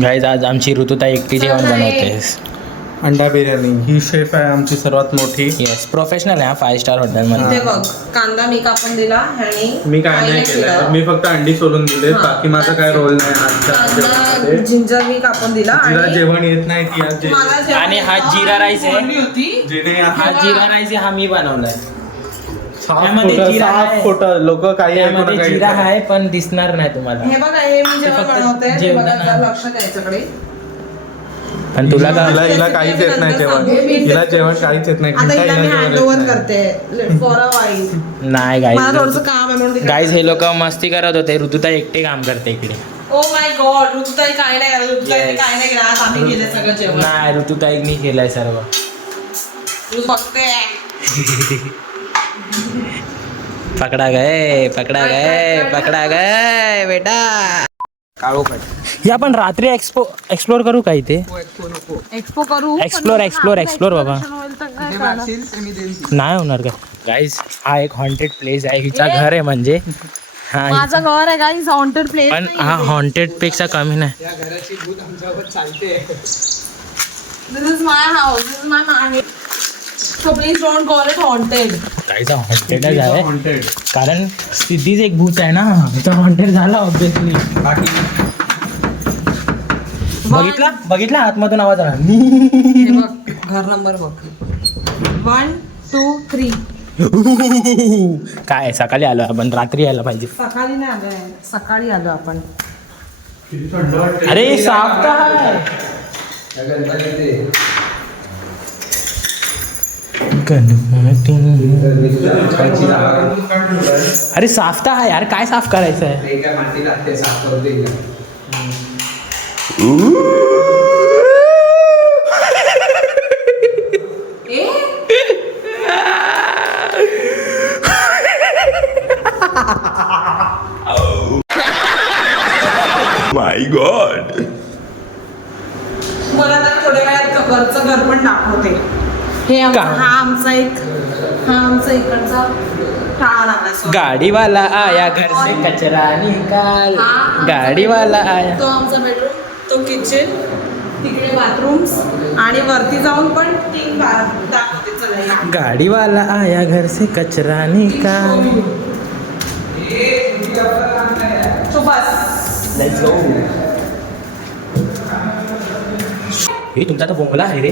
Guys आज आमची ऋतुताई एकटी जेवण बनवते. अंडा बिर्याणी ही शेफ आहे आमची सर्वात मोठी. येस, प्रोफेशनल आहे हा 5 स्टार हॉटेलमध्ये. ते बघ कांदा मी कापून दिला आणि मी काय नाही केलं, मी फक्त अंडी सोलून दिले, बाकी माझा काय रोल नाही आजच्या जेवणामध्ये. जिंजर मी कापून दिला जिरा आणि जेवण येत नाही ती आज मला जेवण आणि हा जिरा राईस आहे. होती. जिने हा जिरा राईस आहे, हा मी बनवलाय. त्यामध्ये लोक काही त्यामध्ये जिरा आहे पण दिसणार नाही तुम्हाला. हे बघा हे मी जेवण फक्त बनवते ते जेवण बघा आहे. जरा लक्ष द्यायच्याकडे. पण तुला हिला काहीच येत नाही जेवण, हिला जेवण काहीच येत नाही. आता हिला मी जेवण हँड येत ओव्हर नाही. करते फॉर अ वाईल. नाही मला थोडंसं गाईज, काम आहे म्हणून ते गाईज हे लोक मस्ती करत होते. ऋतुताई एकटे काम करते इकडे. ओ माय गॉड ऋतुताई काय नाही करत. ऋतुताई काय नाही केलं आज आम्ही केलं सगळं जेवण. नाही, ऋतुताईनी केलंय सर्व. तू बघते पकडा गए, पकडा गए, पकडा गए बेटा. या पण रात्री एक्सप्लोर करू का इथे? एक्सपो करू एक्सप्लोर बाबा. नाही होणार का गाईज? हा एक हॉन्टेड प्लेस आहे, हिचा घर आहे म्हणजे. हा माझं घर आहे गाईज हॉन्टेड प्लेस. पण हा हॉन्टेड पेक्षा कमी नाही. This is my house, this is my my. So please don't call it haunted. काहीचा हॉन्टेडच आहे Haunted. कारण सिद्धीच एक भूत आहे ना, हिचा हॉन्टेड झाला ऑब्विसली. बघितला आतमधून आवाज आला. हे बघ घर नंबर बघ 1 2 3. काय सकाळी आलो आपण, रात्री यायला पाहिजे. सकाळी नाही आलोय, सकाळी आलो आपण. अरे साफ तर आहे. अरे साफ तर आहे यार, काय साफ करायचं आहे? My God. मला तर थोड्या वेळात वरचं घर पण दाखवते. हे का? हा आमचा इकडचा टाळा लागला. गाडीवाला आया घर से कचरा निकाल. गाडीवाला आया. तो आमचा बेडरूम, तो किचन, तिकडे बाथरूम्स आणि वरती जाऊन पण 3 दाखवते. चला या. गाडीवाला आया घर से कचरा निकाल. तो बस लेट्स गो. हे तुमचा तर बोंगला आहे रे.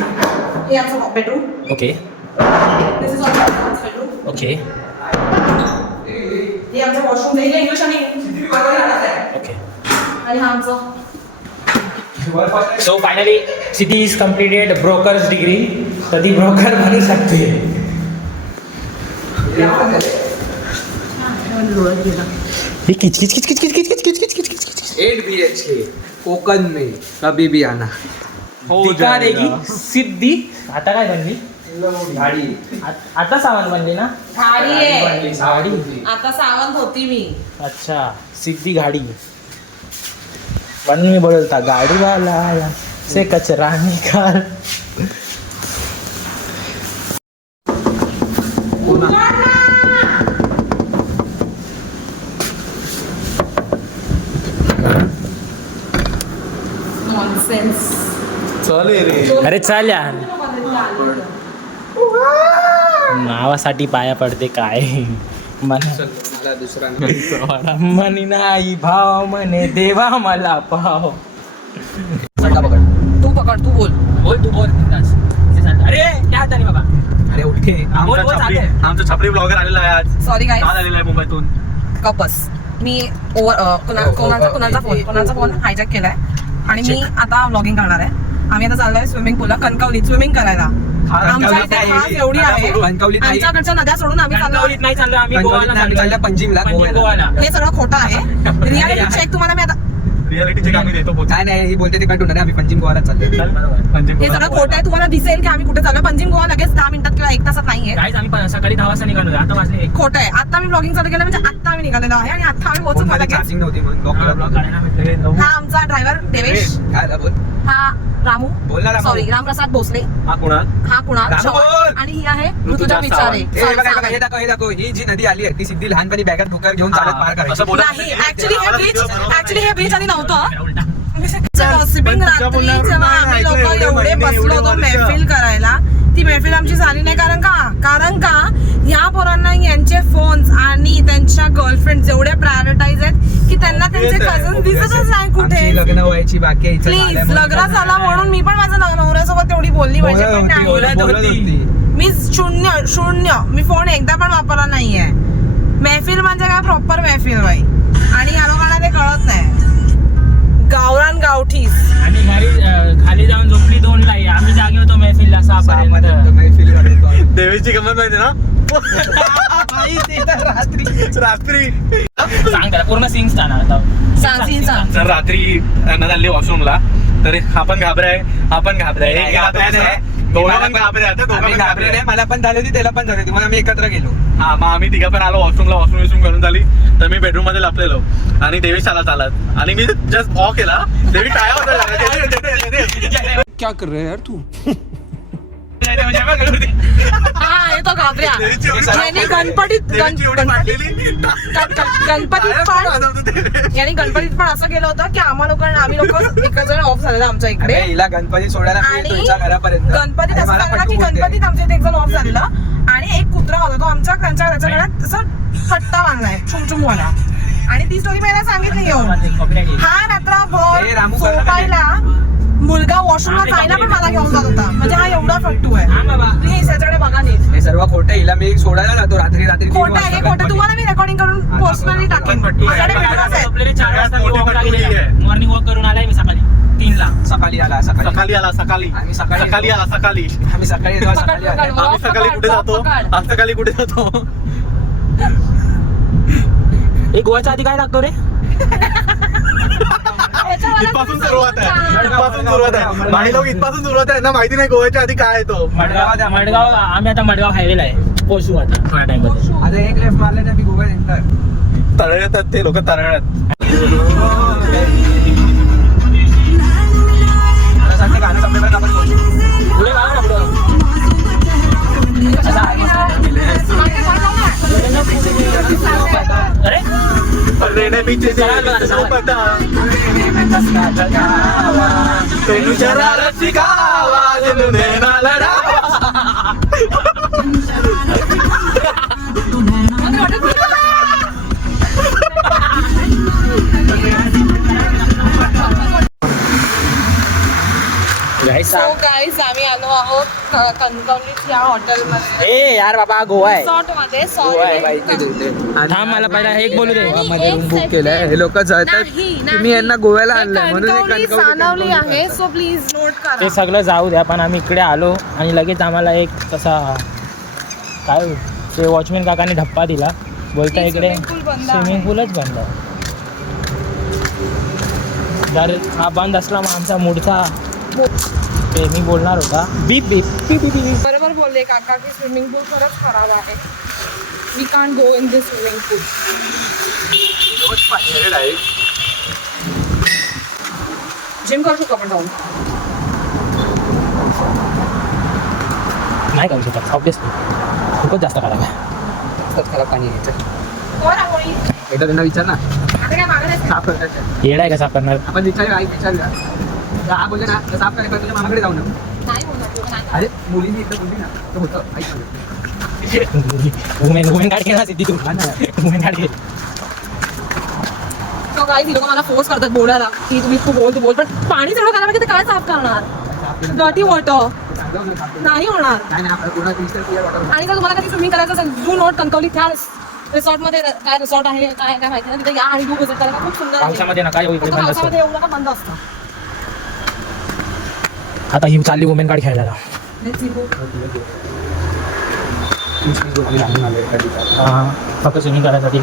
हे आमचा बेडरूम. ओके दिस इज आमचा बेडरूम. ओके हे आमचा वॉशरूम. हे इंग्लिश आणि ओके. आणि हा आमचा. So finally Siddhi is completed brokers degree. कधी ब्रोकर बनू शकते. हे किचकिच किचकिच किचकिच किचकिच किचकिच किचकिच 8 BHK कोकण में कभी भी आना. दिखा देगी सिद्धी. आता काय बनली? गाडी आता सावंत बनली ना? गाडी आहे. गाडी. आता सावंत होती मी. अच्छा सिद्धी गाडी. पण मी बोलता गाडीवाला आया से कचरा निकाल. नॉनसेन्स. चल रे. अरे चाल यार, नावासाठी पाया पडते काय. मला दुसरा म्हणी नाही भाव म्हणे देवा मला पाव. तू पकड, तू बोल. अरे त्या हाताने बाबा. अरे ओके. बोल, बोल, चालतंय. आमचा छपरी ब्लॉगर आलेला आहे आज. सॉरी गाईस. काल आलेला आहे मुंबईतून. कपस मी कोणाचा फोन हायजॅक केलाय आणि मी आता व्लॉगिंग करणार आहे. आम्ही आता चाललोय स्विमिंग पूलला, कणकवलीत स्विमिंग करायला. आमच्या इथे खास एवढी आहे, कणकवलीत नाही. आमच्याकडच्या नद्या सोडून आम्ही चाललोय. नाही चाललो आम्ही कणकवलीत नाही, आम्ही चाललोय पंजिमला, गोव्याला. हे सगळं खोटं आहे. रियालिटी चेक तुम्हाला मी आता रियालिटी चेक आम्ही देतो. काय नाही, ही बोलते ते कंटून आम्ही पंजिम गोवाला चाललोय. हे सगळं खोटं आहे. तुम्हाला दिसेल की आम्ही कुठे चाललोय. पंजिम गोवा लगेच 10 मिनिटात किंवा 1 तासात नाहीये. गाईज आम्ही सकाळी 10 वाजता निघालो. आता वाजले खोटं आहे. आता मी ब्लॉगिंग चालू केलं म्हणजे आता आम्ही निघालेलो आहे आणि आता आम्ही पोहोचू लगेच. चार्जिंग नव्हती म्हणून lock केला. ब्लॉग काढायला भेटले. हा आमचा ड्रायव्हर देवेश. काय झालं बोल. हा रामू. बोल ना रामू. सॉरी रामप्रसाद भोसले. हा कुणाल. हा कुणाल रामू चव्हाण. बोल. आणि ही आहे ऋतुजा विचारे. हे दाखव ही जी नदी आली आहे ती सिद्धी लहानपणी बॅगात भुकर घेऊन चालत पार करायची. नाही ऍक्च्युली हे ब्रिज आधी नव्हतं. गॉसिपिंग रात्री जेव्हा आम्ही लोक एवढे बसलो होतो महफिल करायला, ती महफिल आमची झाली नाही. कारण का ह्या पोरांना यांचे फोन्स आणि त्यांच्या गर्लफ्रेंड एवढे प्रायोरिटाईज आहेत की त्यांना त्यांचे कझन दिसतच नाही कुठे. लग्न व्हायची बाकी आहे, हिचं प्लीज झालंय लग्न झाला म्हणून मी पण माझ्या नवऱ्यासोबत तेवढी बोलली पाहिजे, पण नाही. मी शून्य मी फोन एकदा पण वापरला नाहीये. महफिल म्हणजे काय प्रॉपर महफिल बाई, आणि या लोकांना ते कळत नाही. गावरान गावठीस आणि घरी खाली जाऊन झोपली 2ला. आम्ही जागे होतो महफिलला 6पर्यंत. देवीची गंमत माहिती ना रात्री सांग त्याला पूर्ण सीन सांग. तर रात्री त्यांना चालली वॉशरूमला, तर आपण घाबराय मला पण झाली होती, त्याला पण झाली होती, मग आम्ही एकत्र गेलो. हा, मग आम्ही तिघा पण आलो वॉशरूम करून झाली. तर मी बेडरूम मध्ये लपलेलो आणि देवी चालत आणि मी जस्ट वॉक केला. देवी टाळ्या वाजवल्या. क्या कर रहे यार तू? हा येतो घाबऱ्या. यांनी गणपतीत पण असं केलं होतं की आम्ही लोक एक जण ऑफ झालेला आमच्या इकडे. हिला गणपती सोडायला मी येतो हिच्या घरापर्यंत. गणपतीत असं झालं की गणपतीत आमच्या इथे एक जण ऑफ झालेला आणि एक कुत्रा होता, तो त्याच्या घरात असं फट्टा बांधलाय चुमचुमवाला. आणि ती स्टोरी मला सांगितली घेऊन. हा रात्रभर झोपायला मुलगा वॉशरूमला जायला पण मला घेऊन जात होता. म्हणजे हा एवढा फट्टू आहे. प्लीज याच्याकडे बघा नीट. हे सर्व खोटं. हिला मी सोडायला जातो रात्री 3 खोटं आहे हे खोटं. तुम्हाला मी रेकॉर्डिंग करून पर्सनली टाकेन. माझ्याकडे व्हिडिओज आहेत. मॉर्निंग वॉक करून आलाय मी सकाळी 3ला. सकाळी आला सकाळी आम्ही सकाळी आला आम्ही सकाळी येतो, सकाळी आला. आम्ही सकाळी कुठे जातो आज सकाळी कुठे जातो. एक गोव्याच्या आधी काय लागतो रे? इथपासून सुरुवात आहे. काही लोक इथपासून सुरुवात आहे ना, माहिती नाही गोव्याच्या आधी काय आहे तो. मडगाव. आम्ही आता मडगाव हायवेला आहे, पोहोचू आता थोड्या टाइम मध्ये. आता एक लेफ्ट मारले तर मी गोवा एंटर. तळळतात ते लोक तळळत. गाणं संपेपर्यंत आपण पोहोचू. पुढे बघा ना पुढं. अरे पीछे से पता तेनू शरारत सिखावा तेनू नैना लढावा. सो गाईज आम्ही आलो आहोत कणकवलीत या हॉटेलमध्ये. ए यार बाबा गोवा आहे. रिसॉर्ट मध्ये. थांब मला पहिला एक बोलू दे. रूम बुक केलंय. हे लोक जळतात की मी यांना गोव्याला आणलंय म्हणून हे कणकवली सानवली आहे. सो प्लीज नोट करा. ते सगळं जाऊ द्या, पण आम्ही इकडे आलो आणि लगेच आम्हाला एक तसा काय ते वॉचमॅन काकाने धप्पा दिला. बोलता इकडे स्विमिंग पूलच बंद आहे. जर हा बंद असला मग आमचा मूडचा ते मी बोलणार होता बीप बीप बीप बीप बीप. बरोबर बोलले काका की स्विमिंग पूल खरंच खराब आहे. We can't go in this swimming pool. Gym करू शकतो आपण जाऊन. नाही करू शकत ऑब्विसली, खूपच जास्त खराब आहे. खराब पाणी यायचं. कोण आहे कोणी? एकदा त्यांना विचार ना. आता काय मागायला साफ करतात. येडा आहे का साफ करणार? आपण विचारलं हा बोलले ना साफ करायला तुझ्या मामाकडे जाऊ ना. नाही होणार. अरे मुलींनी एकदा बोलली ना तर होतं. ऐक वुमेन कार्ड घे ना सिद्धी तू. वुमेन कार्ड घे. तो काय ती लोक मला फोर्स करतात बोलायला की तुम्ही तू बोल पण पाणी तेवढं करायला की ते काय साफ करणार. डर्टी वॉटर नाही होणार. आणि जर तुम्हाला कधी स्विमिंग करायचं असेल डू नॉट कणकवली त्या रिसॉर्ट मध्ये. काय रिसॉर्ट आहे काय काय माहिती नाही, तिथे या आणि डू विजिट करायला खूप सुंदर आहे. पावसामध्ये नका येऊ, इकडे बंद असतं. पावसामध्ये एवढं का बंद असतं. आता ही चालली वुमेन कार्ड खेळायला. हां फक्त स्विमिंग करायसाठी.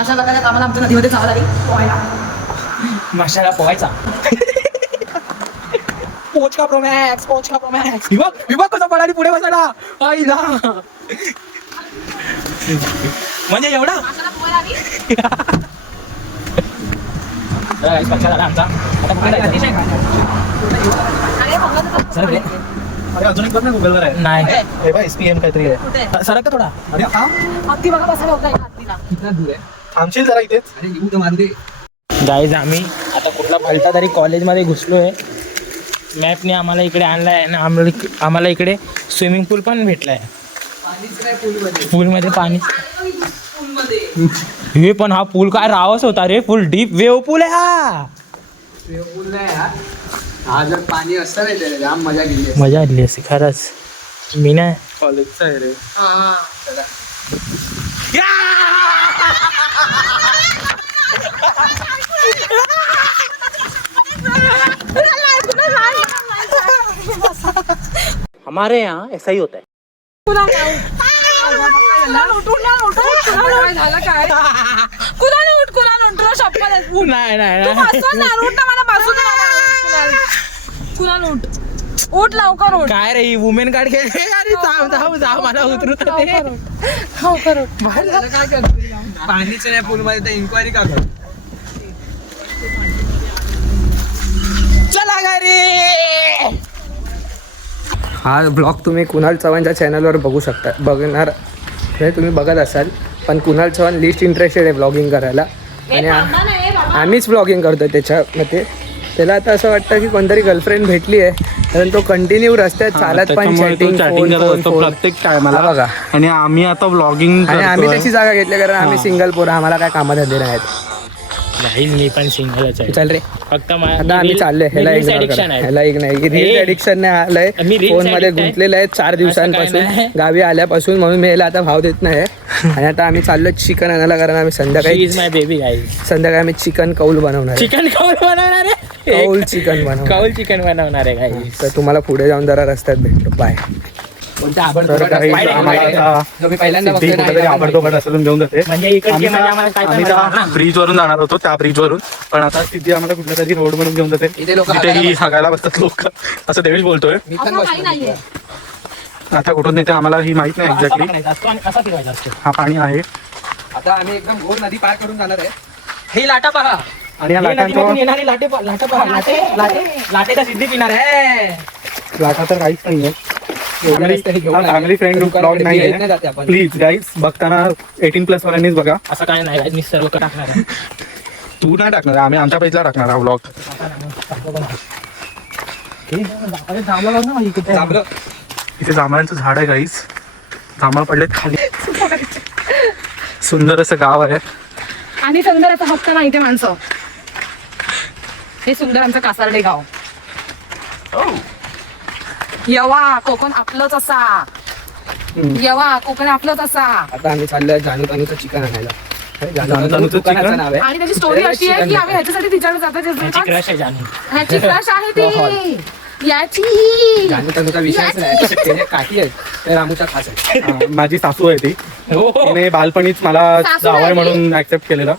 अशा प्रकारे आम्हाला आमच्या नदीमध्ये जावं लागेल पोहायला. माशाला पोहायचा. पोच का प्रोमॅक्स विभाग कसा पडाली पुढे बसायला आईला म्हणजे एवढा आमचा आता कुठे जायचं? अरे अजून एक बघ ना गुगलवर आहे. नाही हे बघ SPM काहीतरी आहे. सरक का थोडा अरे हा हत्ती बघा बसायला होता एका हत्तीला. कितना दूर आहे थांबशील जरा इथेच. अरे येऊ तर मारू दे. गाईज आम्ही आता कुठला भलता तरी कॉलेजमध्ये घुसलो आहे. मॅपने आम्हाला इकडे आणला आहे आणि आम्हाला इकडे स्विमिंग पूल पण भेटला आहे. पाणीच नाही पूलमध्ये. पूलमध्ये पाणी हे पण हा पूल काय रावस होता रे फुल डीप वेव पूल आहे हा. पूल नाही यार. हा जर पाणी असतं नाही त्याला जाम मजा गेली असती. मजा आली असते खरंच. मी नाही कॉलेजचं आहे रे. हा. चला. हमारे यहाँ ऐसा ही होता है. झालं काय कुणाला उठ तुला शपथ आहे. उठ. नाही नाही तू बसतोस ना, उठ ना, मला बसू दे ना. कुणाला उठ लवकर उठ. काय रे वुमेन कार्ड खेळ अरे जाऊ मला उतरू तर दे. लवकर उठ. बाहेर झालं काय करते? पाणीच नाही पूलमध्ये तर इन्क्वायरी का कर? चला घरी. हा ब्लॉग तुम्ही कुणाल चव्हाणच्या चॅनलवर बघू शकता बघणार म्हणजे तुम्ही बघत असाल पण कुणाल चव्हाण लिस्ट इंटरेस्टेड आहे ब्लॉगिंग करायला आणि आम्हीच ब्लॉगिंग करतो त्याच्यामध्ये. त्याला आता असं वाटतं की कोणतरी गर्लफ्रेंड भेटली आहे कारण तो कंटिन्यू रस्त्यात चालत पण चॅटिंग करत असतो प्रत्येक टायमाला बघा. आणि आम्ही आता व्लॉगिंग आणि आम्ही त्याची जागा घेतली कारण आम्ही सिंगल पोरं आम्हाला काय कामात धंदे नाहीत. नाही मी पण सिंगलच आहे. चल रे फक्त आता आम्ही चाललोय ह्याला ऍडिक्शन आहे. ह्याला एक नाही रील ऍडिक्शन नाही आलंय मी reels फोन मध्ये addict आहे. गुंतलेलं आहे 4 दिवसांपासून नाही. गावी आल्यापासून म्हणून मी ह्याला आता भाव देत नाही. आणि आता आम्ही चाललोय चिकन आणायला कारण आम्ही शी इज माय बेबी गाईज. संध्याकाळी आम्ही चिकन कौल बनवणार आहे. चिकन कौल बनवणार आहे. कौल चिकन बनवणार कौल चिकन बनवणार आहे गाईज. तर तुम्हाला पुढे जाऊन जरा रस्त्यात भेटतो. बाय. आबडतोबड असं घेऊन जाते. म्हणजे इकडची मजा आम्हाला काय आम्ही त्या ब्रिज वरून जाणार होतो त्या ब्रिज वरून पण आता तिथे आम्हाला कुठल्या तरी रोड म्हणून घेऊन जाते. इथे लोकं तिथेही हागायला बसतात लोक असं देवील बोलतोय. मी पण असं काही नाहीये. आता कुठून येते आम्हाला ही माहित नाही एक्झॅक्टली. असा फिरवायचा असतो. हा पाणी आहे आता आम्ही एकदम घोर नदी पार करून जाणार आहे. ही लाटा पहा. आणि या ही नदीमधून लाटांचा येणारी लाटा पहा. लाटेचा सिद्धी पिणार आहे. लाटा तर काहीच नाहीये. फॅमिली फ्रेंड ब्लॉग नाही नाहीये जाते आपण. प्लीज गाईज बघताना 18+ वाल्यांनीच बघा. असं काय नाही guys, मी सर्व टाकणार आहे. तू नाही टाकणार आम्ही आमच्या पेजला टाकणार हा ब्लॉग. जांभळं. इथे जांभळांचं झाड आहे गाईज. जांभळ पडलेत खाली. सुंदर असं गाव आहे. आणि सुंदर असं हक्क नाही ते माणसं. हे सुंदर आमचं कासार्डे गाव. यवा कोकण आपलंच असा. यवा कोकण आपलंच असा. आता आम्ही चाललोय जानू तानूचं चिकन आणायला. जानू-तानूचं दुकानाचं चिकन? नाव आहे. आणि त्याची स्टोरी अशी आहे की आम्ही ह्याच्यासाठी तिच्याकडे ह्याची जातो. क्रश आहे जानू. ह्याची क्रश आहे ती याची. जानू तानूचा विषयच नाही. त्याचे काकी आहेत ते रामूच्या खास आहेत. माझी सासू आहे ती. हो. तिने बालपणीच मला सासू जावई आहे? म्हणून ऍक्सेप्ट केलेलं.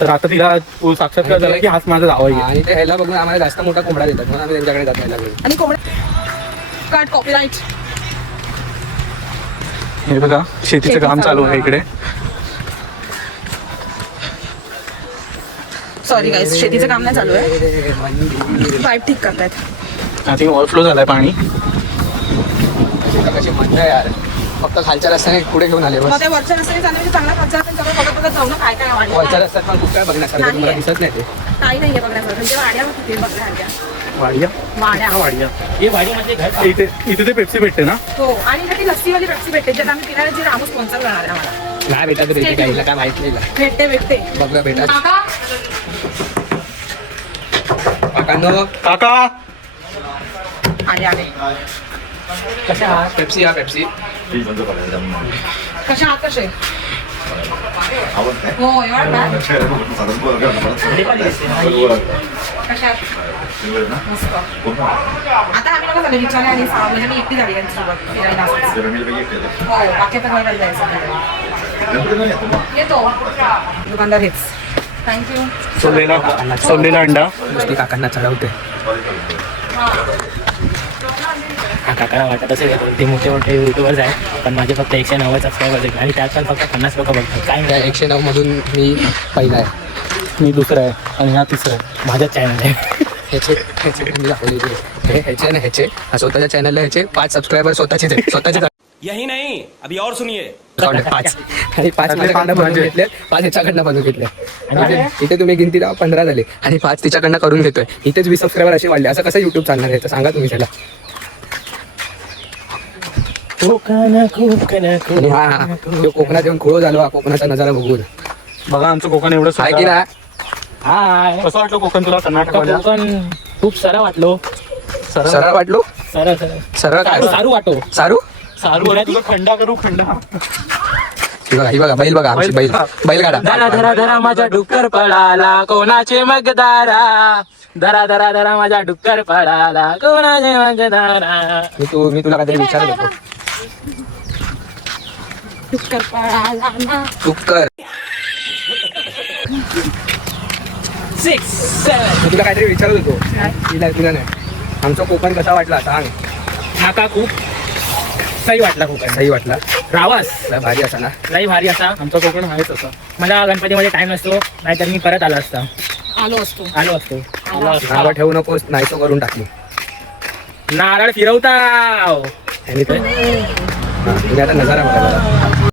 तर आता तिला साक्षात्कार झाला की हाच माझा जावई आहे. आणि ते ह्याला बघून आम्हाला जास्त मोठा कोंबडा देतात म्हणून आम्ही त्यांच्याकडे जातो ह्याला बघून. आणि कोंबड्या काट कॉपीराईट. हे बघा शेतीचं काम चालू आहे इकडे. सॉरी गाईज शेतीचं काम नाही चालू आहे. पाईप ठीक करतायत. आय थिंक ओव्हरफ्लो झालाय पाणी. कशी मजा आहे यार. फक्त खालच्या रस्त्याने पुढे घेऊन आले मग बस. त्या वरच्या रस्त्याने चाललं म्हणजे चांगला खर्च आपण सगळं बघत बघत जाऊ ना काय काय वाढलं. वरच्या रस्त्यात पण खूप काय बघण्यासारखं नाहीये. तुम्हाला दिसत नाही ते. काही नाहीये बघण्यासारखं. म्हणजे वाड्या किती बघण्यासारख्या. वाडिया वाड्या. हा, वाडिया. हे वाडीमध्ये घर इथे इथे ते पेप्सी भेटते ना. हो आणि ह्याची लस्सीवाली पेप्सी भेटते ज्यात आम्ही पिणारे जे रामू स्पॉन्सर करणार आहे आम्हाला. नाही भेटा तर भेटते काहीला काय माहित नाही. भेटते बघा भेटा. काका काकांनो काका आले कशा आहात? पेप्सी या पेप्सी. कशा आहात कसे हो एवढं ना कशा आहात? मस्त. आता आम्ही लोक झाले विचारले आणि म्हणजे मी एकटी झाली यांच्यासोबत फिरायला असं. हो बाकी तर घराला जायचं येतो दुकानदार हेच. थँक्यू. सोललेला अंडा. गोष्टी काकांना चढवते. हां काकाला वाटत असेल ते मोठे मोठे युट्यूबर्स आहेत पण माझे फक्त 190 सबस्क्रायबर्स आहेत आणि त्यात पण फक्त 50 लोक बघतात काय त्या 109 मधून मी पहिला आहे. मी दुसरा आहे आणि हा तिसरा आहे. माझ्याच चॅनल आहे. ह्याचे मी दाखवले ह्याचे ना ह्याचे ह्याच्या चॅनलला ह्याचे 5 सबस्क्रायबर स्वतःचेच आहेत. स्वतःचे यही नहीं अभी और सुनिए 5 आणि 5 माझ्याकडनं बनवून घेतले 5 ह्याच्याकडनं बनवून घेतले. आणि इथे तुम्ही गिनती लावा 15 झाले आणि 5 तिच्याकडनं करून घेतोय. इथेच 20 सबस्क्रायबर असे वाढले. असं कसं युट्यूब चालणार आहे तर सांगा तुम्ही त्याला. आणि हा तो कोकणात येऊन खुळो झालो हा कोकणाचा नजारा बघून. बघा आमचं कोकण एवढं आहे की ना. हाय कसं वाटलं कोकण तुला कर्नाटक कोकण खूप सरळ वाटलो. सरळ वाटलो. सरळ सरळ काय सारू वाटो. सारू तुला खंडा करू खंडा. ही बघा बैल बघा आमची बैलगाडा. धरा धरा धरा माझा डुक्कर पळाला कोणाचे मगदारा. धरा धरा धरा माझा डुक्कर पळाला कोणाचे मगदारा. मी तुला काहीतरी विचारत होतो. डुक्कर Six, seven. मी तुला काहीतरी विचारत होतो. तुला नाही आमचा कोकण कसा वाटला सांग. नाका खूप सही वाटला कोकण. सही वाटला. रावस लय भारी असा ना. लई भारी असा. आमचं कोकण आहेच असं. मला गणपतीमध्ये टाइम नसतो नाहीतर मी परत आलो असतो. आलो असतो. नावं ठेवू नकोस नाही तो करून टाकली. नारळ फिरवताव. आणि ते तुम्ही आता नजारा बघा.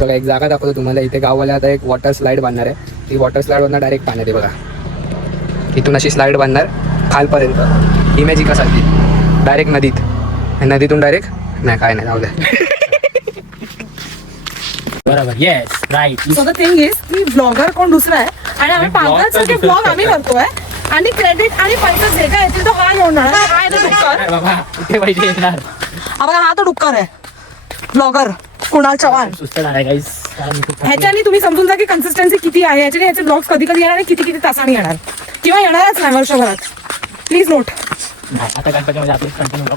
बघा एक जागा दाखवतो तुम्हाला. इथे गाववाले आता एक वॉटर स्लाईड बांधणार आहे. ती वॉटर स्लाईडवरनं डायरेक्ट पाण्यात आहे बघा. इथून अशी स्लाईड बांधणार खालपर्यंत इमॅजिकासारखी डायरेक्ट नदीत. नदीतून डायरेक्ट नाही काय नाही जाऊ द्या. बरोबर yes right. So the thing is की ब्लॉगर कोण दुसरा आहे आणि आम्ही पालकांसारखे ब्लॉग आम्ही करतोय आणि क्रेडिट आणि पैसे जे काय येतील तो हा घेऊन जाणार. हा आहे तो डुक्कर. बाबा कुठे पाहिजे येणार. हा बघा हा तो डुक्कर आहे ब्लॉगर कुणाल चव्हाण. सुस्त झालाय गाईस. ह्याच्यानी तुम्ही समजून जा की कन्सिस्टन्सी किती आहे. ह्याच्याने ह्याचे ब्लॉग्स कधी कधी येणार आणि किती किती तासांनी येणार किंवा येणारच नाही वर्षभरात. Please note. आता गणपतीमध्ये आपले कंटिन्यू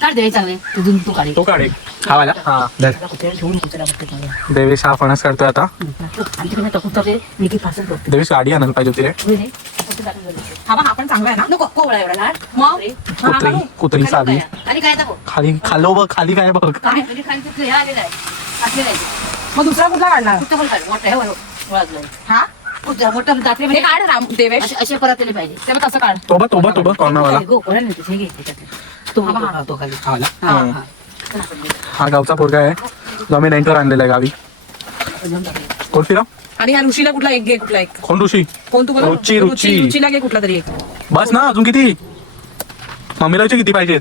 काढ दे चांगले तुझून तू काढे तो काढ एक. हा वाला. हा धर. देवेश हा फणस काढतोय आता. आमच्याकडे टकून मी की फासल करतो देवेश गाडी आणायला पाहिजे होती रे. हा बघा हा पण चांगला आहे ना. नको कोवळा एवढा लाड मग कुत्री कुत्री साधी आणि काय दाखव खाली खालो बघ खाली काय बघ. काय म्हणजे खाली तिथे हे आलेलं आहे आतलेलं आहे मग दुसरा कुठला काढणार. कुठं पण काढ मोठं आहे ओळखलं हा कुठं मोठं दाखले हे काढ राम देवेश. असे परत आले पाहिजे ते मग तसं काढ. तो कॉर्नरवाला. गो कोणा नाही तिथे घे त्याच्यात तो तो खाली हा वाला. हा हा हा गावचा पोरगा आहे जो आम्ही रेंटवर आणलेला आहे गावी. कोण फिरा आणि ह्या ऋषीला कुठला एक घे. कुठला एक कोण ऋषी. कोण तू बोला. रुची. रुचीला घे कुठला तरी एक. बस ना अजून किती मम्मीला किती पाहिजेत.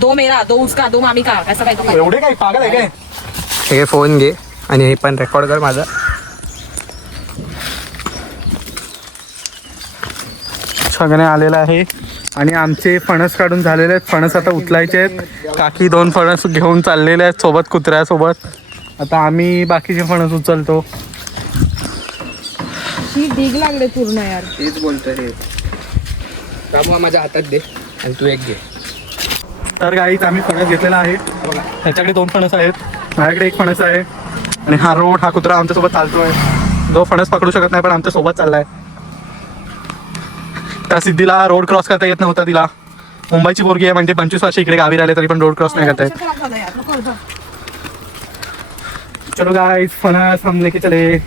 दो मेरा दो उसका दो मामी का असं काय तू. एवढे काय पागल आहे काय. हे फोन घे आणि हे पण रेकॉर्ड कर माझा. सगळे आलेला आहे आणि आमचे फणस काढून झालेले आहेत. फणस आता उचलायचे आहेत. काकी 2 फणस घेऊन चाललेले आहेत सोबत कुत्र्यासोबत. आता आम्ही बाकीचे फणस उचलतो. डीग लागले पूर्ण यार. तेच बोलतोय हे. रामू माझ्या हातात दे आणि तू एक घे. तर गाईच आम्ही फणस घेतलेला आहे. ह्याच्याकडे 2 फणस आहेत माझ्याकडे 1 फणस आहे. आणि हा रोड हा कुत्रा आमच्यासोबत चालतोय. जो फणस पकडू शकत नाही पण आमच्या सोबत चाललाय. त्या सिद्धीला रोड क्रॉस करता येत नव्हता. तिला मुंबईची पोरगी आहे म्हणजे 25 वर्ष इकडे गावी राहिले तरी पण रोड क्रॉस नाही करता येत. चलो गाइस फणस हम लेके चले.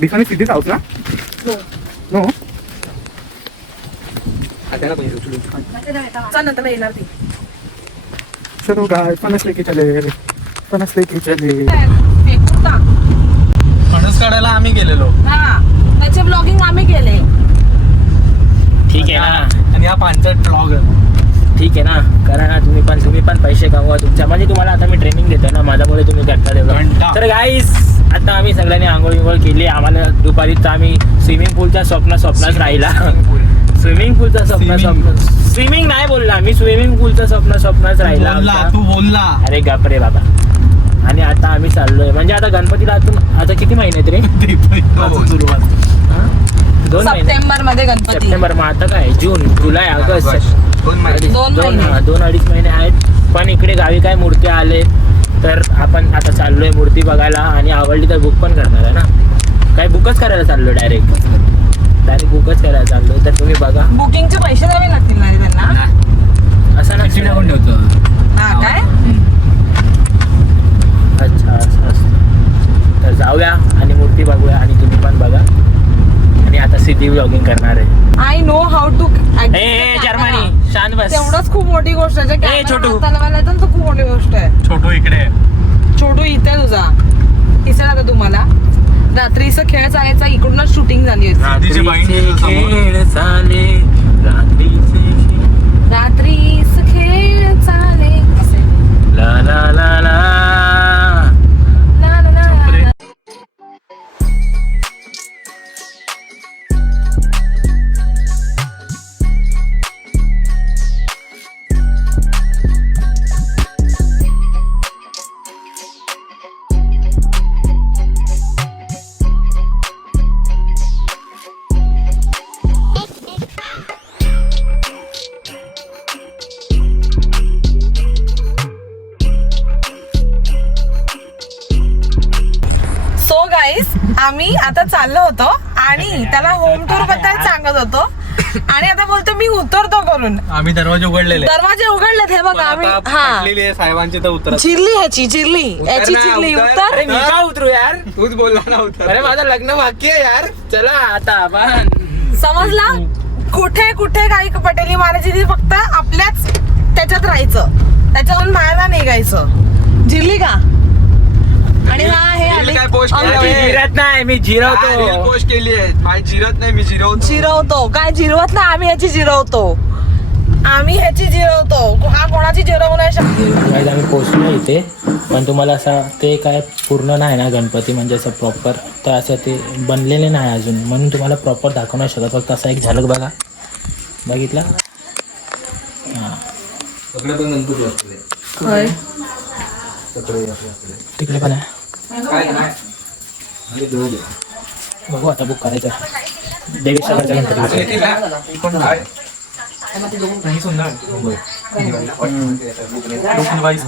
दिखाने सिद्धीच आहोत ना. नो हाताला पैसे उचलून. चल नंतर येणार ती. चलो गाइस फणस लेके चले. फणस लेके चले. फणस काढायला आम्ही गेलेलो. हा त्याचे ब्लॉगिंग आम्ही केले. ठीक आहे ना. आणि हा 5 ब्लॉग. ठीक आहे ना, करा ना तुम्ही पण पैसे कमवा तुमच्या, म्हणजे तुम्हाला आता मी ट्रेनिंग देतोय ना, माझ्यामुळे तुम्ही करता तेवढं. तर गाईस आता आम्ही सगळ्यांनी आंघोळ विंघोळ केली. आम्हाला दुपारीच आम्ही स्विमिंग पूलच्या स्वप्नच राहिला. स्विमिंग पूलचा स्वप्न स्विमिंग नाही बोलला मी, स्विमिंग पूलचं स्वप्नच राहिला आमचा. तू बोलला. अरे गपरे बाबा. आणि आता आम्ही चाललोय, म्हणजे आता गणपतीला आता किती महिने आहेत रे? 2 महिने. सप्टेंबर मध्ये गणपती. सप्टेंबर, मग आता काय जून, जुलै, ऑगस्ट, 2 महिने. 2-2.5 महिने आहेत. पण इकडे गावी काय मूर्ती आले, तर आपण आता चाललोय मूर्ती बघायला, आणि आवडली तर बुक पण करणार आहे ना. काय बुकच करायला चाललो, डायरेक्ट बुकच करायला चाललो. तर तुम्ही बघा. बुकिंगचे पैसे द्यावे लागतील ना रे त्यांना? असं ना टाकून ठेवतो. हा काय? अच्छा असं असतं. तर जाऊया आणि मूर्ती बघूया, आणि तुम्ही पण बघा. आणि आता सिटी व्लॉगिंग करणार आहे. I know how to. ए जर्मनी शांत बस. तेवढंच खूप मोठी गोष्ट आहे. ए, छोटू. तर खूप मोठी गोष्ट आहे. छोटू इकडे. छोटू इथे तुझा दिसेल आता तुम्हाला. रात्रीचा खेळ चालायचा, इकडूनच शूटिंग झाली होती. खेळ चाले, रात्रीच खेळ चाले असे. ला ला ला ला. ला ला ला ला. सो गाईस आम्ही आता चाललो होतो आणि त्याला होम टूर बद्दल सांगत होतो, आणि आता बोलतो मी उतरतो करून. आम्ही दरवाजे उघडलेले. दरवाजे उघडलेत हे बघा. आम्ही हा साहेबांची तर उतर. चिरली याची चिरली उतर. अरे मी का उतरू यार? तूच बोलला ना उतर. अरे माझं लग्न बाकी आहे यार. चला आता आपण. समजला? कुठे कुठे काही पटेली मारायची ती फक्त आपल्याच त्याच्यात राहायचं, त्याच्यातून बाहेर निघायचं. जिरली का? आणि हा हे आली जिरत नाही, मी जिरवतो. पोस्ट केली आहे. माझी जिरत नाही, मी जिरवतो. काय जिरवत नाही, आम्ही ह्याची जिरवतो. हा कोणाची जिरवू नाही शकत. आम्ही पोहोचलो इथे, पण तुम्हाला असं ते काय पूर्ण नाही ना गणपती, म्हणजे असं प्रॉपर तर असं ते बनलेले नाही अजून, म्हणून तुम्हाला प्रॉपर दाखवू नाही शकत. फक्त असा एक झलक बघा. बघितला? हां तिकडे पण आहे. बघू आता बुक करायचं. देवीच्या गणपती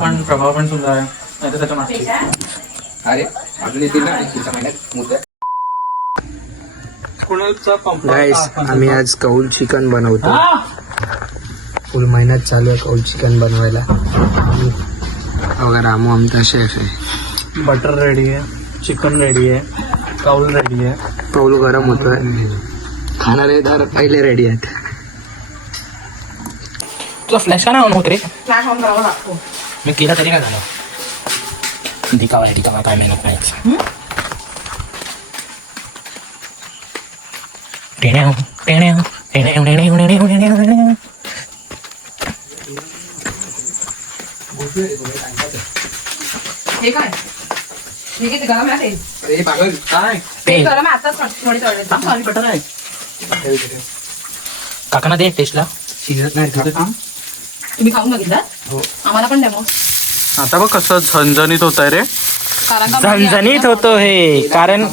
पण प्रभाव पण सुंदर आहे. त्याच्या मागची गाईस आम्ही आज कौल चिकन बनवतो. फुल मेहनत चालू आहे कौल चिकन बनवायला. बघा रामू आमचा शेफ आहे. बटर रेडी आहे, चिकन रेडी आहे, काउल रेडी आहे. कौल गरम होतोय. खाणारे दार पहिले रेडी आहेत. तुझा फ्लॅश का नाही ऑन होत रे? फ्लॅश ऑन करावा लागतो. मी केला तरी काय झालं? टिकावा काय मेहनत नाही. हे काय? हे किती गरम आहे ते? अरे पागल काय? ते गरम आहे आताच थोडी तळले. बटर आहे. काकांना दे टेस्टला. शिजत नाही. तुम्ही खाऊन बघितलं? आम्हाला पण द्या मग. आता बघ कसं झणझणीत होत आहे रे. कारण का झणझणीत होतो हे, कारण मी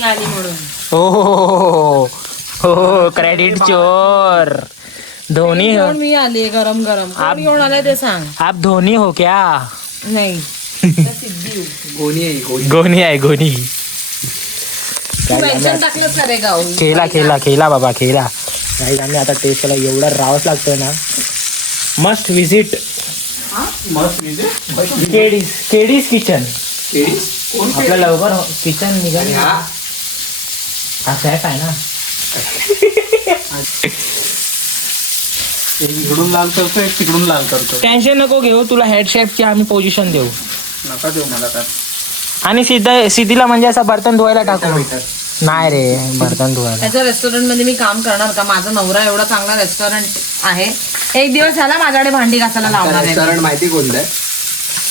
आली म्हणून. हो क्रेडिट चोर. धोनी हो. मी आली गरम गरम. कोण घेऊन आलाय ते सांग. आप धोनी हो क्या? नाही. गोनी आहे गोनी. मेन्शन टाकलंच ना रे गाव. खेळला बाबा खेळला. नाही आम्ही आता टेस्ट केला, एवढा रावच लागतोय ना. मस्ट विजिट केडीज किचन. आपलं लवकर किचन निघाले. हा सॅफ आहे ना. इकडून लाल करतो, एक तिकडून लाल करतो. टेन्शन नको घेऊ, तुला हेड शेफची आम्ही पोझिशन देऊ. नका देऊ मला काय. आणि सिद्धीला म्हणजे असं बर्तन धुवायला टाकू. नाही रे बर्तन धुवायला. त्याच्या रेस्टॉरंट मध्ये मी काम करणार का? माझा नवरा एवढा चांगला रेस्टॉरंट आहे, एक दिवस ह्याला माझ्याकडे भांडी घासायला लावणार आहे. रेस्टॉरंट माहिती कोणतं आहे?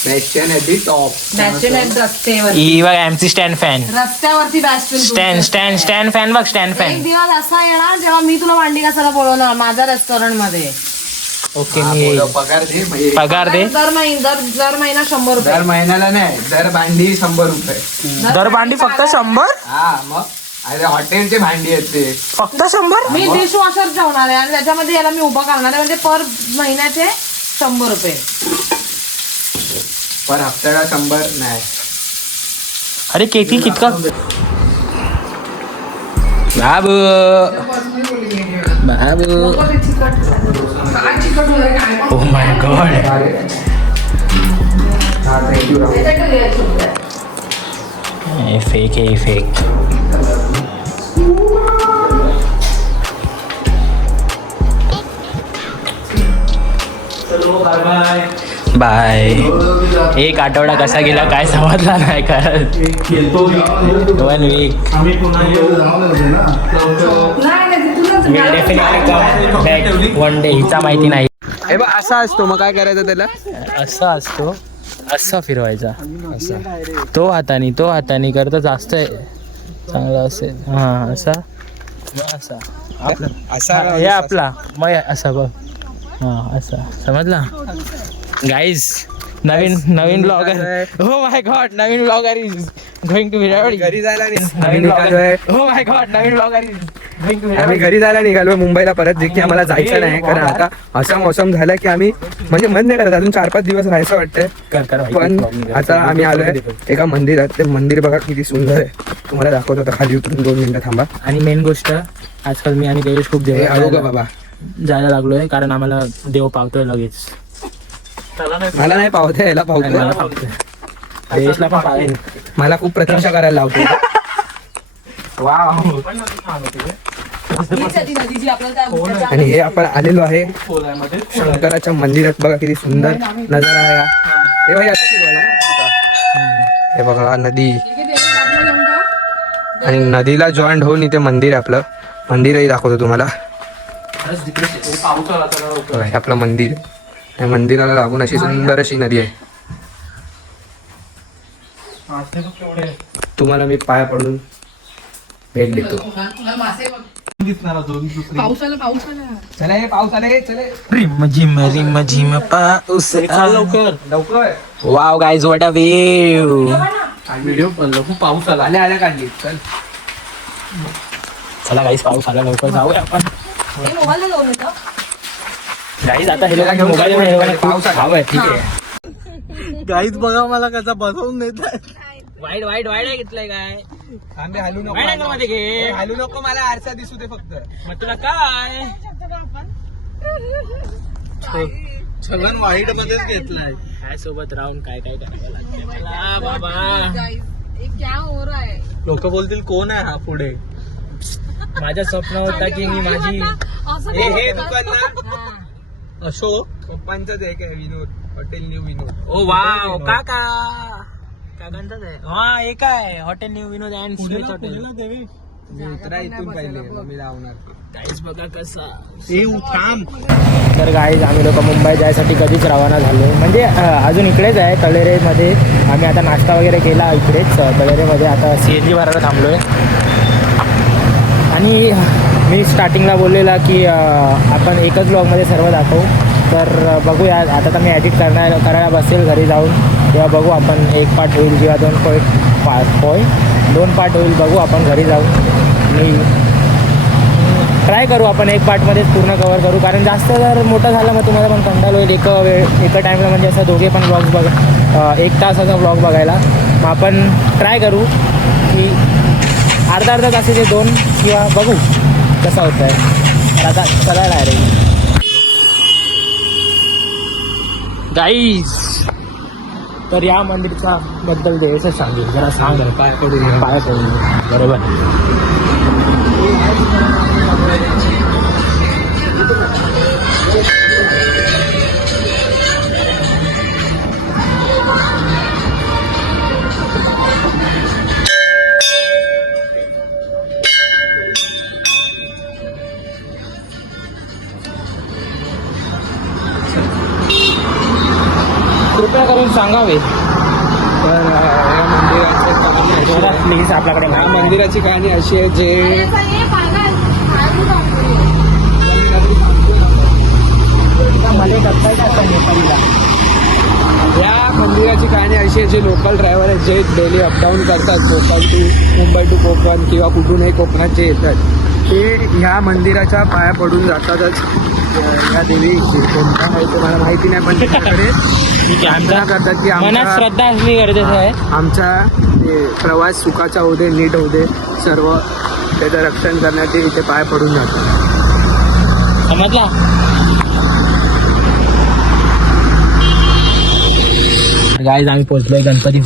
बॅस्टियन ॲट दी टॉप. बॅस्टियन रस्त्यावर, ही बघ आमची स्टँड फॅन. रस्त्यावरती बॅस्टियन. स्टँड फॅन बघ स्टँड एक फॅन. दिवस असा येणार जेव्हा मी तुला भांडी घासायला बोलवणार माझ्या रेस्टॉरंट मध्ये. ओके मी पगार दे म्हणजे पगार दे. दर महिना 100 रुपये. दर महिन्याला नाही, दर भांडी 100 रुपये. दर भांडी फक्त 100. हा मग अरे हॉटेलचे भांडी आहेत ते. फक्त 100. मी डिश वॉशर ठेवणार आहे आणि त्याच्यामध्ये याला मी उभा करणार आहे, म्हणजे पर महिन्याचे 100 रुपये. पर हप्त्याला 100 नाही. अरे केती कितका बाबू बाबू. Oh my God. फेक आहे फेक. बाय. एक आठवडा कसा गेला काय समजला नाही करत. 1 week. Will definitely come back one day. हिचा माहिती नाही. हे बघ असा असतो, मग काय करायचं त्याला? असा असतो, असा फिरवायचा. असा तो हाताने करता जास्त चांगला असेल. हां असा मग असा असा हे आपला मग असा बघ. हां असा समजला गाईज. नवीन ब्लॉगर. हो माय गॉड नवीन blogger is going to Viravadi. घरी जायला नवीन ब्लॉगर. हो माय गॉड नवीन ब्लॉगर इज गोइंग टू आम्ही विरावडी. घरी जायला निघालो मुंबईला परत, जे की आम्हाला जायचं नाही कारण आता असा मोसम झाला की आम्ही म्हणजे मन नाही करत, अजून 4-5 दिवस राहायचं वाटतंय. पण आता आम्ही आलोय एका मंदिरात. ते मंदिर बघा किती सुंदर आहे, तुम्हाला दाखवतो. आता खाली उतरून 2 मिनिटं थांबा. आणि मेन गोष्ट आजकाल मी आणि गैरेश खूप हे आलो का बाबा? जायला लागलोय कारण आम्हाला देव पावतोय लगेच. मला नाही पावते, याला मला पावते. पावतोय. गैरेशला पण पावेल. मला खूप प्रतीक्षा करायला लावतो. आणि हे आपण आलेलो आहे शंकराच्या मंदिरात. बघा किती सुंदर नजारा आहे हा. हे बघा असं फिरवायला ना. हे बघा नदी, आणि नदीला जॉईंट होऊन इथे मंदिर आहे आपलं. मंदिरही दाखवतो तुम्हाला. बघा, हे आपलं मंदिर. या मंदिराला लागून अशी सुंदर अशी नदी आहे. तुम्हाला मी पाया पडून भेट देतो. चला हे पाऊस आले. चले रिम झिम पाऊस लवकर लवकर. Wow guys what a wave. Video खूप पाऊस आला. आल्या काढली. चल चला गाईज पाऊस आला लवकर जाऊया आपण. गाईज आता हे लोक मोबाईल पाऊस आला. ठीक आहे. गाईच बघा मला कसा बसवून देत आहे. वाईट वाईट वाईट आहे घेतलंय काय. आंबे हलू नको. वाईट angle मध्ये घे. हलू नको, मला आरसा दिसू दे फक्त. मग तुला काय छगन वाईट मध्येच घेतलाय. काय सोबत राहून काय काय करावं लागतं मला बाबा. लोक बोलतील कोण आहे हा पुढे. माझं स्वप्न होता की मी माझी हे दुकान ना अशोक पप्पांचंच आहे का? विनोद हॉटेल न्यू विनोद. ओ वाव काका काकांचाच आहे. हा एक आहे hotel new Vinod and sweet hotel. उतरा इथून पहिले मी लावणार. गाईज बघा कसा. थांब. तर गाईज आम्ही लोक मुंबई जायसाठी कधीच रवाना झालो. म्हणजे अजून इकडेच आहे तळेरेमध्ये. आम्ही आता नाश्ता वगैरे केला इकडेच तळेरेमध्ये. आता CNG भरायला थांबलो आहे. आणि मी स्टार्टिंगला बोललेला की आपण एकच ब्लॉगमध्ये सर्व दाखवू. तर बघूया आता तर मी एडिट करायला बसेल घरी जाऊन, तेव्हा बघू आपण 1 पार्ट होईल किंवा 2 पार्ट होईल. बघू आपण घरी जाऊन. मी ट्राय करू आपण 1 पार्टमध्येच पूर्ण कवर करू, कारण जास्त जर मोठं झालं मग तुम्हाला पण कंटाळा होईल एका टाईमला. म्हणजे असं दोघे पण ब्लॉग्स बघा 1 तासाचा ब्लॉग बघायला. मग आपण ट्राय करू की अर्धा तासाचे 2 किंवा बघू कसं होतं आहे. तर आता चला डायरेक्ट गाईज. तर या मंदिरच्या बद्दल देवाचं सांगेल जरा सांग. पाय पडून बरोबर. कृपया करून सांगावे. तर या मंदिराची कहाणी अशी जोरात आहे. प्लीज आपल्याकडे या नाही. मंदिराची कहाणी अशी आहे जे मध्ये करताय का नेपाळीला? या मंदिराची कहाणी अशी आहे जे लोकल ड्रायव्हर आहेत जे डेली अपडाऊन करतात कोकण टू मुंबई टू कोकण किंवा कुठूनही कोकणात जे येतात ते ह्या मंदिराच्या पाया पडून जातातच. या देवी कोणता आहे ते मला माहिती नाही पण त्याच्याकडे ठीक आहे, प्रार्थना करतात की मनात आमचा श्रद्धा असली गरजेचं आहे. आमचा ते प्रवास सुखाचा होऊ दे, नीट होऊ दे, सर्व त्याचं रक्षण करण्याचे इथे पाय पडून जातात. समजला? गाईज आम्ही पोहोचलोय गणपती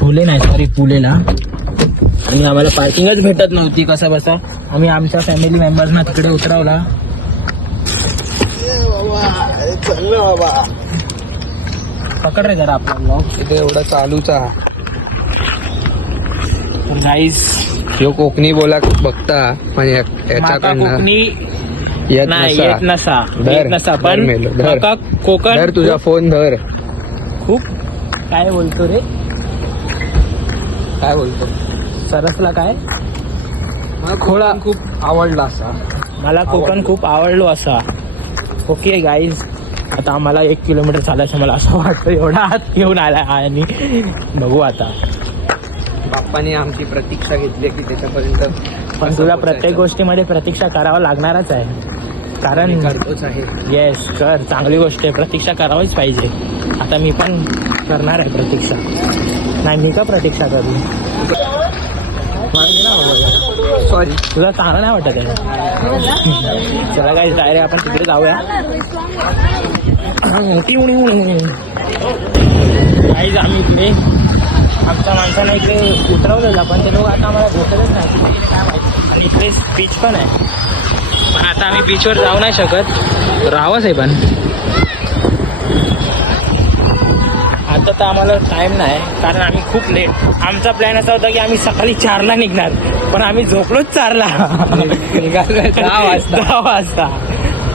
फुले नाही सॉरी पुलेला. आणि आम्हाला पार्किंगच भेटत नव्हती कसं बसा. आम्ही आमच्या फॅमिली मेंबर्सना तिकडे उतरवला. पकड रे जरा आपला ब्लॉग. इथे एवढं चालूच आहे. गाईज ह्यो कोकणी बोला बघता पण याच्याकडनं कोकणी येत नाही नसा. येत नसा धर, येत नसा धर पण मेलो, धर. माका कोकण धर तुझा फोन धर. खूप काय बोलतो रे काय बोलतो सरसला काय खोळा खूप आवडला असा. मला कोकण खूप आवडलो असा. ओके गाईज आता आम्हाला 1 किलोमीटर चालायचं मला असं वाटतं. एवढा आत घेऊन आला आणि बघू आता. बाप्पाने आमची प्रतीक्षा घेतली की त्याच्यापर्यंत पण तुला प्रत्येक गोष्टीमध्ये प्रतीक्षा करावं लागणारच आहे कारण करतोच आहे. येस कर चांगली गोष्ट आहे. प्रतीक्षा करावीच पाहिजे. आता मी पण करणार आहे प्रतीक्षा. नाही मी का प्रतीक्षा करू. सॉरी तुला चांगलं नाही वाटत आहे. चला काय डायरेक्ट आपण तिकडे जाऊया. काहीच आम्ही इकडे आमच्या माणसाला इकडे उतरवलेला पण ते लोक आता आम्हाला भेटतच नाही तिथे गेले काय माहिती. आणि इकडे बीच पण आहे पण आता आम्ही बीचवर जाऊ नाही शकत. राहावंच आहे पण आता तर आम्हाला टाईम नाही कारण आम्ही खूप लेट. आमचा प्लॅन असा होता की आम्ही सकाळी 4ला निघणार पण आम्ही झोपलोच 4ला. 10 वाजता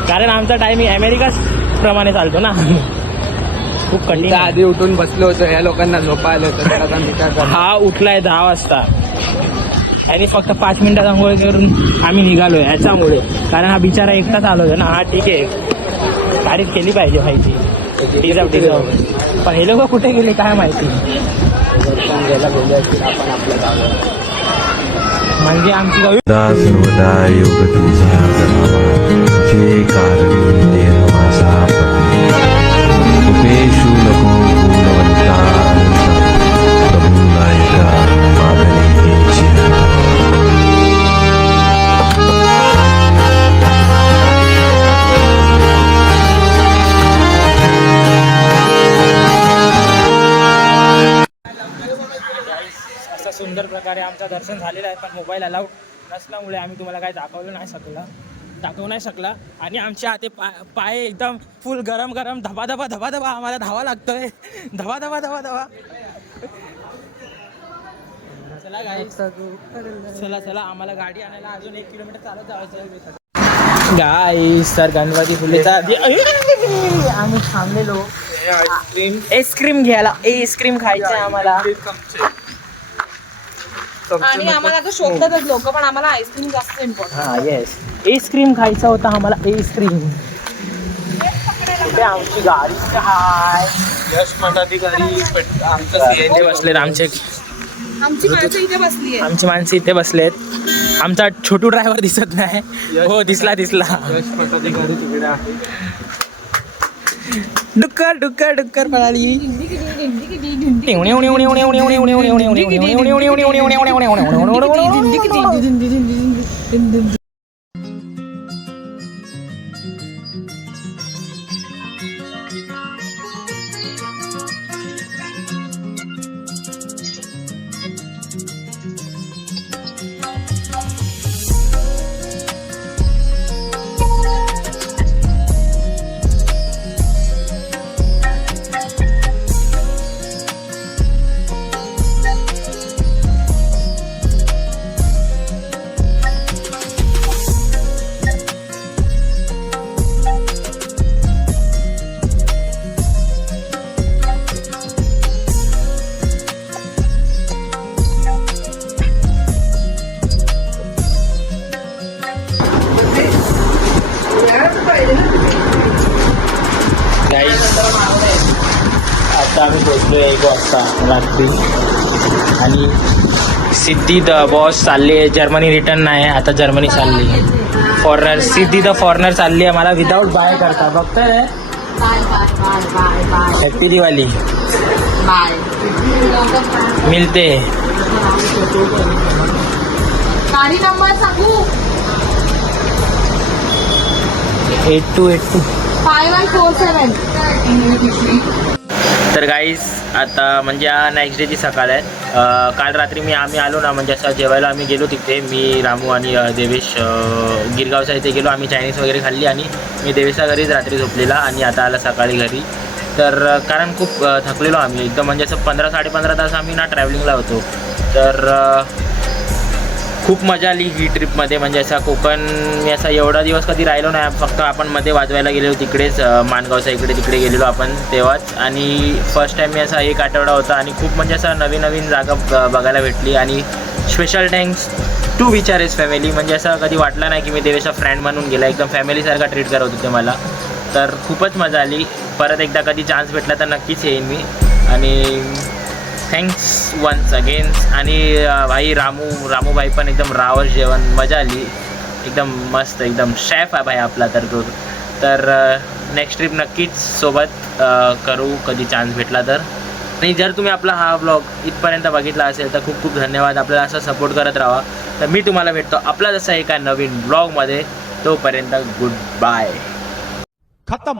कारण आमचा टाईम अमेरिका प्रमाणे चालतो ना. खूप कठीण आहे. आधी उठून बसलो होतो या लोकांना झोपायला होतं तर आता मी काय करणार? हा उठलाय 10 वाजता आणि फक्त 5 मिनिटात आंघोळ करून आम्ही निघालोय याच्यामुळे कारण हा बिचारा एकटाच आलो होता ना. हा ठीक आहे तारीफ केली पाहिजे माहिती. डिझर्व पण हे लोक कुठे गेले काय माहिती. गेला बोलले असतील आपण आपल्या गावाला. म्हणजे आमची गावी सर्वदा योग तुझा करावा जे कारणी देवाचा उपेशु नको गुणवंता प्रभुनायका मागणे असा सुंदर प्रकारे आमचं दर्शन झालेलं आहे पण मोबाईल अलाउड नसल्यामुळे आम्ही तुम्हाला काय दाखवू नाही शकला. आणि आमच्या हाते पाय एकदम फुल गरम धबा आम्हाला धावा लागतोय. धबा चला गाईस चला आम्हाला गाडी आणायला अजून 1 किलोमीटर चालत जायचं. गाईस तर गणपती फुलेचा आम्ही थांबलेलो आईस्क्रीम घ्यायला. आईस्क्रीम खायचं आम्हाला. आणि आम्हाला आता शोधतातच लोक पण आम्हाला आईस्क्रीम जास्त इम्पॉर्टंट. हा येस आईस्क्रीम खायचा होता आम्हाला. आईस्क्रीम कुठे आमची गाडी काय यश मठाधिकारी इथे बसलेत आमची माणसं इथे बसली आहे. माणसं इथे बसलेत. आमचा छोटू ड्रायव्हर दिसत नाही. हो दिसला यश मठाधिकारी तिकडे आहे. डुक्कर पळाली. आता आम्ही पोचलो 1 वाजता रात्री. आणि सिद्धी द बॉस चालली आहे जर्मनी, रिटर्न नाही आता जर्मनी चालली. फॉरनर सिद्धी द फॉरनर चालली आहे मला विदाऊट बाय करता. बघतोय शक्ती दिवाली मिळते. गाडी नंबर सांगू 8282. 5147. तर गाईज आता म्हणजे नेक्स्ट डेची सकाळ आहे. काल रात्री आम्ही आलो ना, म्हणजे असं जेवायला आम्ही गेलो तिथे, मी रामू आणि देवेश गिरगावच्या इथे गेलो. आम्ही चायनीज वगैरे खाल्ली आणि मी देवेशच्या घरीच रात्री झोपलेला आणि आता आला सकाळी घरी. तर कारण खूप थकलेलो आम्ही एकदम, म्हणजे असं 15-15.5 तास आम्ही ना ट्रॅव्हलिंगला होतो. तर खूप मजा आली ही ट्रिपमध्ये. म्हणजे असा कोकण मी असा एवढा दिवस कधी राहिलो नाही. फक्त आपण मध्ये वाजवायला गेलेलो तिकडेच माणगावच्या इकडे तिकडे गेलेलो आपण तेव्हाच. आणि फर्स्ट टाईम मी असा 1 आठवडा होता आणि खूप म्हणजे असं नवीन नवीन जागा बघायला भेटली. आणि स्पेशल थँक्स टू विचारेस फॅमिली. म्हणजे असं कधी वाटलं नाही की मी देवेशचा फ्रेंड म्हणून गेला, एकदम फॅमिलीसारखा ट्रीट करत होते मला. तर खूपच मजा आली. परत एकदा कधी चान्स भेटला तर नक्कीच येईन मी. आणि थँक्स वन्स अगेन. आणि भाई रामूभाई पण एकदम रावस जेवण, मजा आली एकदम मस्त, एकदम शेफ आहे भाई आपला तर तो. तर नेक्स्ट ट्रिप नक्कीच सोबत करू कधी चान्स भेटला तर. आणि जर तुम्ही आपला हा व्लॉग इथपर्यंत बघितला असेल तर खूप खूप धन्यवाद. आपल्याला असं सपोर्ट करत राहा. तर मी तुम्हाला भेटतो आपला जसा एका नवीन व्लॉगमध्ये. तोपर्यंत गुड बाय. खत्म.